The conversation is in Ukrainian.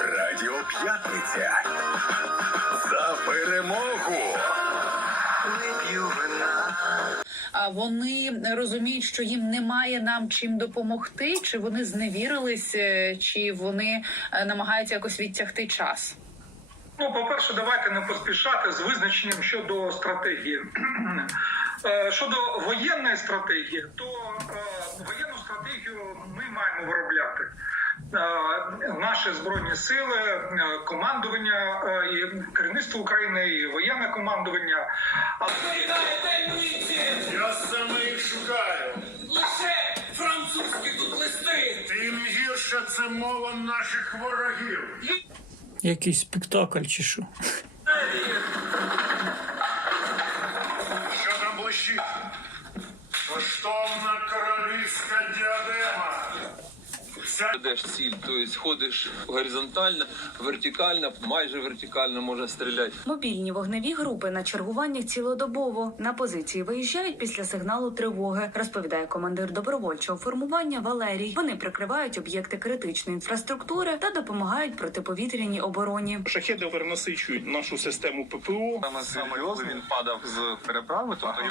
Радіо П'ятниця. За перемогу. Вип'ю вина. А вони розуміють, що їм немає нам чим допомогти, чи вони зневірились, е, чи вони е, намагаються якось відтягти час. Ну, по-перше, давайте не поспішати з визначенням щодо стратегії. Е, Щодо воєнної стратегії, то е, воєнну стратегію ми маємо виробляти. Е, Наші збройні сили, командування і керівництво України, і воєнне командування. Але Я саме їх шукаю. Лише французькі тут листи. Тим гірше це мова наших ворогів. Якийсь спектакль чи? Що Коштовна королівська діадема. Ведеш ціль, тобто ходиш горизонтально, вертикально, майже вертикально можна стріляти. Мобільні вогневі групи на чергуваннях цілодобово на позиції виїжджають після сигналу тривоги, розповідає командир добровольчого формування Валерій. Вони прикривають об'єкти критичної інфраструктури та допомагають протиповітряній обороні. Шахеди перенасичують нашу систему ППО. Саме саме він падав з переправи, тобто